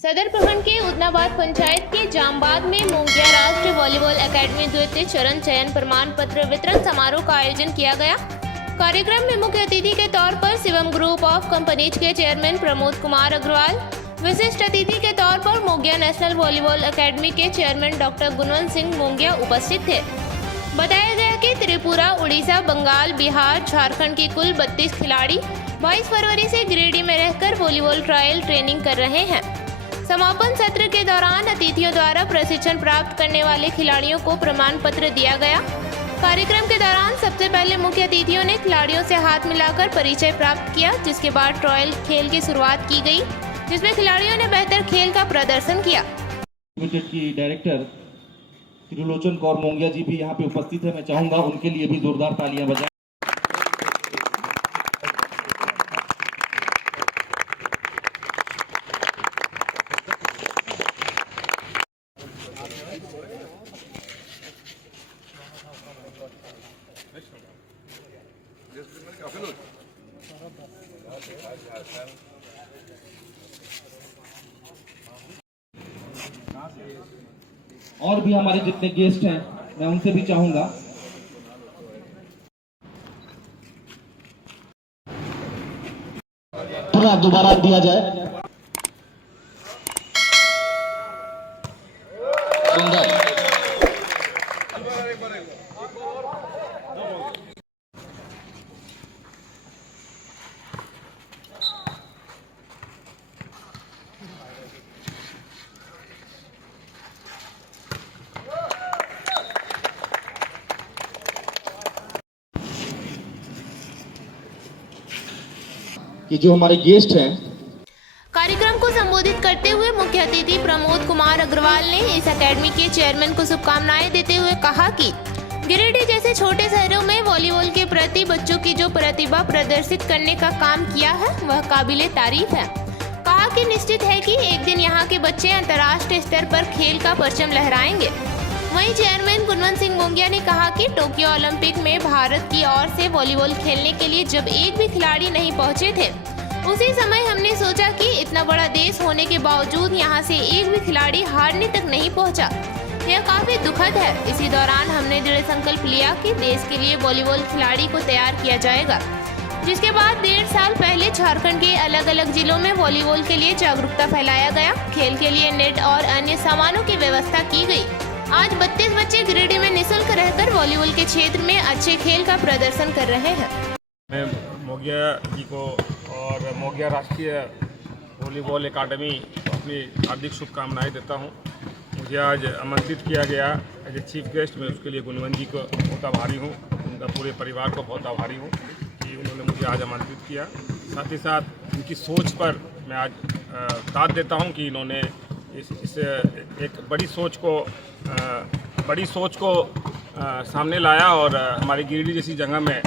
सदर प्रखंड के उदनाबाद पंचायत के जामबाग में मोंगिया राष्ट्रीय वॉलीबॉल एकेडमी द्वितीय चरण चयन प्रमाण पत्र वितरण समारोह का आयोजन किया गया। कार्यक्रम में मुख्य अतिथि के तौर पर शिवम ग्रुप ऑफ कंपनीज के चेयरमैन प्रमोद कुमार अग्रवाल, विशिष्ट अतिथि के तौर पर मोंगिया नेशनल वॉलीबॉल एकेडमी के चेयरमैन डॉक्टर गुणवंत सिंह मोंगिया उपस्थित थे। बताया गया कि त्रिपुरा, उड़ीसा, बंगाल, बिहार, झारखंड के कुल 32 खिलाड़ी 22 फरवरी से गिरिडीह में रहकर वॉलीबॉल ट्रायल ट्रेनिंग कर रहे हैं। समापन सत्र के दौरान अतिथियों द्वारा प्रशिक्षण प्राप्त करने वाले खिलाड़ियों को प्रमाण पत्र दिया गया। कार्यक्रम के दौरान सबसे पहले मुख्य अतिथियों ने खिलाड़ियों से हाथ मिलाकर परिचय प्राप्त किया, जिसके बाद ट्रायल खेल की शुरुआत की गई, जिसमें खिलाड़ियों ने बेहतर खेल का प्रदर्शन किया। लिमिटेड की डायरेक्टर त्रिलोचन कौर मोंगिया जी भी यहाँ पे उपस्थित है। मैं चाहूंगा उनके लिए भी जोरदार तालियां बजाएं। और भी हमारे जितने गेस्ट हैं मैं उनसे भी चाहूंगा दोबारा दिया जाए। कि जो हमारे गेस्ट हैं। कार्यक्रम को संबोधित करते हुए मुख्य अतिथि प्रमोद कुमार अग्रवाल ने इस एकेडमी के चेयरमैन को शुभकामनाएं देते हुए कहा कि गिरिडीह जैसे छोटे शहरों में वॉलीबॉल के प्रति बच्चों की जो प्रतिभा प्रदर्शित करने का काम किया है वह काबिले तारीफ है। कहा कि निश्चित है कि एक दिन यहाँ के बच्चे अंतर्राष्ट्रीय स्तर पर खेल का परचम लहराएंगे। वहीं चेयरमैन गुणवंत सिंह मोंगिया ने कहा कि टोक्यो ओलंपिक में भारत की ओर से वॉलीबॉल खेलने के लिए जब एक भी खिलाड़ी नहीं पहुंचे थे, उसी समय हमने सोचा कि इतना बड़ा देश होने के बावजूद यहां से एक भी खिलाड़ी हारने तक नहीं पहुंचा। यह काफी दुखद है। इसी दौरान हमने दृढ़ संकल्प लिया कि देश के लिए वॉलीबॉल खिलाड़ी को तैयार किया जाएगा, जिसके बाद 1.5 साल पहले झारखंड के अलग अलग जिलों में वॉलीबॉल के लिए जागरूकता फैलाया गया। खेल के लिए नेट और अन्य सामानों की व्यवस्था की गई। आज 32 बच्चे गिरिडीह में निःशुल्क रहकर वॉलीबॉल के क्षेत्र में अच्छे खेल का प्रदर्शन कर रहे हैं। मैं मोंगिया जी को और मोंगिया राष्ट्रीय वॉलीबॉल एकेडमी को अपनी हार्दिक शुभकामनाएं देता हूं। मुझे आज आमंत्रित किया गया एज ए चीफ गेस्ट। मैं उसके लिए गुणवंत जी को बहुत आभारी हूं, उनका पूरे परिवार को बहुत आभारी हूं कि उन्होंने मुझे आज आमंत्रित किया। साथ ही साथ उनकी सोच पर मैं आज दाद देता हूं कि इन्होंने इस एक बड़ी सोच को सामने लाया और हमारी गिरिडीह जैसी जगह में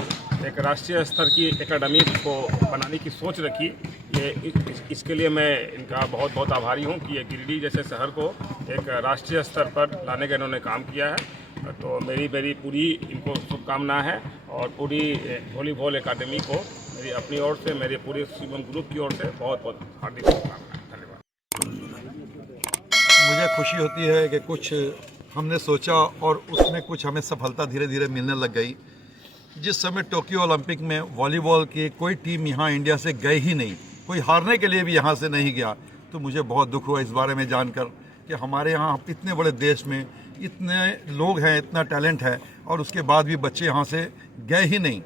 एक राष्ट्रीय स्तर की एकेडमी को बनाने की सोच रखी। इसके लिए मैं इनका बहुत बहुत आभारी हूं कि ये गिरिडीह जैसे शहर को एक राष्ट्रीय स्तर पर लाने का इन्होंने काम किया है। तो मेरी पूरी इनको शुभकामना है और पूरी वॉलीबॉल एकेडमी को मेरी अपनी ओर से, मेरे पूरे शिवम ग्रुप की ओर से बहुत बहुत हार्दिक शुभकामनाएं। मुझे खुशी होती है कि कुछ हमने सोचा और उसमें कुछ हमें सफलता धीरे धीरे मिलने लग गई। जिस समय टोक्यो ओलंपिक में वॉलीबॉल की कोई टीम यहाँ इंडिया से गई ही नहीं, कोई हारने के लिए भी यहाँ से नहीं गया, तो मुझे बहुत दुख हुआ इस बारे में जानकर कि हमारे यहाँ इतने बड़े देश में इतने लोग हैं, इतना टैलेंट है और उसके बाद भी बच्चे यहाँ से गए ही नहीं।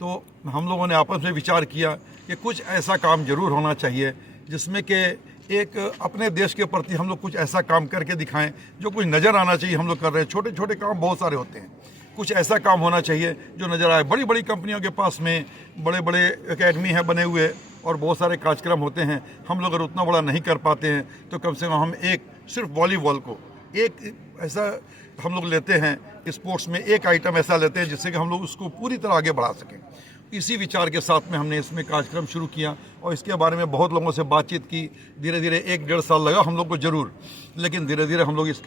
तो हम लोगों ने आपस में विचार किया कि कुछ ऐसा काम जरूर होना चाहिए जिसमें कि एक अपने देश के प्रति हम लोग कुछ ऐसा काम करके दिखाएं जो कुछ नज़र आना चाहिए। हम लोग कर रहे हैं छोटे छोटे काम बहुत सारे होते हैं, कुछ ऐसा काम होना चाहिए जो नज़र आए। बड़ी बड़ी कंपनियों के पास में बड़े बड़े एकेडमी हैं बने हुए और बहुत सारे कार्यक्रम होते हैं। हम लोग अगर उतना बड़ा नहीं कर पाते हैं तो कम से कम हम एक सिर्फ वॉलीबॉल को एक ऐसा हम लोग लेते हैं, स्पोर्ट्स में एक आइटम ऐसा लेते हैं जिससे कि हम लोग उसको पूरी तरह आगे बढ़ा सकें। इसी विचार के साथ में हमने इसमें कार्यक्रम शुरू किया और इसके बारे में बहुत लोगों से बातचीत की। धीरे धीरे 1-1.5 साल लगा हम लोग को ज़रूर, लेकिन धीरे धीरे हम लोग इस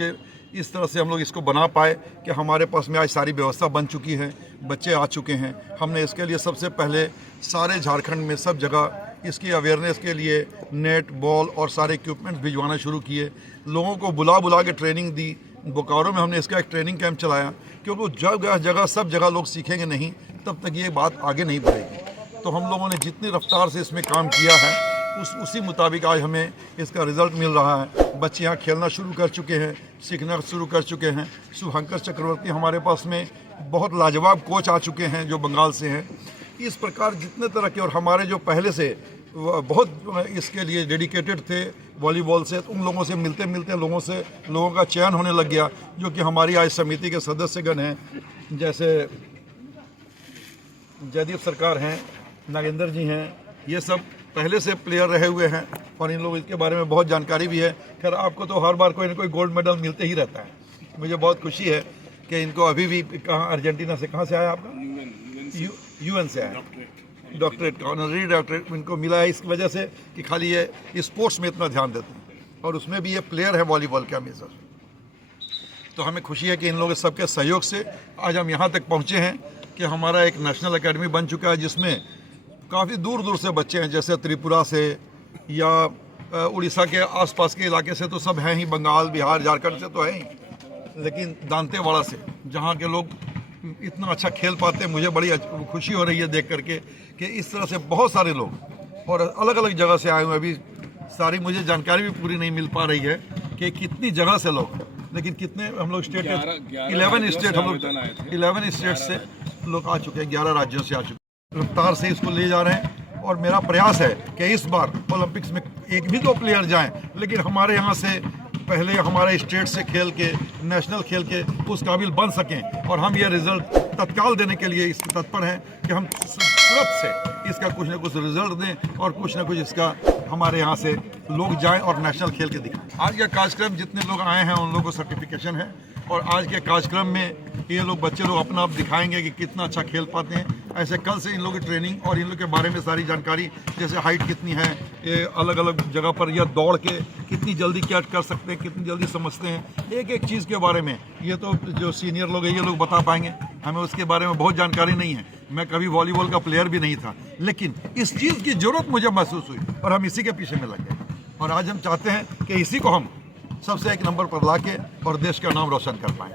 तरह से हम लोग इसको बना पाए कि हमारे पास में आज सारी व्यवस्था बन चुकी है, बच्चे आ चुके हैं। हमने इसके लिए सबसे पहले सारे झारखंड में सब जगह इसकी अवेयरनेस के लिए नेट, बॉल और सारे इक्विपमेंट्स भिजवाना शुरू किए। लोगों को बुला बुला के ट्रेनिंग दी। बोकारो में हमने इसका एक ट्रेनिंग कैंप चलाया, क्योंकि जगह जगह सब जगह लोग सीखेंगे नहीं तब तक ये बात आगे नहीं बढ़ेगी। तो हम लोगों ने जितनी रफ्तार से इसमें काम किया है उसी मुताबिक आज हमें इसका रिज़ल्ट मिल रहा है। बच्चे यहाँ खेलना शुरू कर चुके हैं, सीखना शुरू कर चुके हैं। शुभंकर चक्रवर्ती हमारे पास में बहुत लाजवाब कोच आ चुके हैं जो बंगाल से हैं। इस प्रकार जितने तरह के, और हमारे जो पहले से बहुत इसके लिए डेडिकेटेड थे वॉलीबॉल से, उन लोगों से मिलते मिलते लोगों का चयन होने लग गया, जो कि हमारी आज समिति के सदस्यगण हैं, जैसे जयदीप सरकार हैं, नागेंद्र जी हैं। ये सब पहले से प्लेयर रहे हुए हैं और इन लोग इसके बारे में बहुत जानकारी भी है। खैर आपको तो हर बार कोई ना कोई गोल्ड मेडल मिलते ही रहता है। मुझे बहुत खुशी है कि इनको अभी भी कहाँ, अर्जेंटीना से, कहाँ से आया आपका? यूएन से आया, डॉक्टरेट का ऑनररी डॉक्टरेट इनको मिला है इस वजह से कि खाली ये स्पोर्ट्स में इतना ध्यान देते हैं और उसमें भी ये प्लेयर है वॉलीबॉल का मेजर। तो हमें खुशी है कि इन लोगों सबके सहयोग से आज हम यहाँ तक पहुँचे हैं कि हमारा एक नेशनल एकेडमी बन चुका है, जिसमें काफ़ी दूर दूर से बच्चे हैं, जैसे त्रिपुरा से या उड़ीसा के आसपास के इलाके से तो सब हैं ही, बंगाल, बिहार, झारखंड से तो हैं ही, लेकिन दांतेवाड़ा से, जहाँ के लोग इतना अच्छा खेल पाते हैं। मुझे बड़ी खुशी हो रही है देख करके कि इस तरह से बहुत सारे लोग और अलग अलग जगह से आए हुए। अभी सारी मुझे जानकारी भी पूरी नहीं मिल पा रही है कि कितनी जगह से लोग, लेकिन कितने हम लोग स्टेट के 11 स्टेट, हम लोग 11 स्टेट से लोग आ चुके हैं, 11 राज्यों से आ चुके हैं। रफ्तार से इसको ले जा रहे हैं और मेरा प्रयास है कि इस बार ओलंपिक्स में एक भी 2 प्लेयर जाएं, लेकिन हमारे यहाँ से पहले हमारे स्टेट से खेल के, नेशनल खेल के उस काबिल बन सकें। और हम ये रिज़ल्ट तत्काल देने के लिए इसके तत्पर हैं कि हम तुरंत से इसका कुछ ना कुछ रिज़ल्ट दें और कुछ ना कुछ इसका हमारे यहाँ से लोग जाएं और नेशनल खेल के दिखाएं। आज का कार्यक्रम जितने लोग आए हैं उन लोगों को सर्टिफिकेशन है और आज के कार्यक्रम में ये लोग, बच्चे लोग अपना आप दिखाएंगे कि कितना अच्छा खेल पाते हैं। ऐसे कल से इन लोगों की ट्रेनिंग और इन लोग के बारे में सारी जानकारी, जैसे हाइट कितनी है, ये अलग अलग जगह पर या दौड़ के कितनी जल्दी क्या कर सकते हैं, कितनी जल्दी समझते हैं, एक एक चीज़ के बारे में ये तो जो सीनियर लोग हैं ये लोग बता पाएंगे। हमें उसके बारे में बहुत जानकारी नहीं है। मैं कभी वॉलीबॉल का प्लेयर भी नहीं था, लेकिन इस चीज़ की ज़रूरत मुझे महसूस हुई और हम इसी के पीछे में लग गए। और आज हम चाहते हैं कि इसी को हम सबसे एक नंबर पर ला के और देश का नाम रोशन कर पाएँ।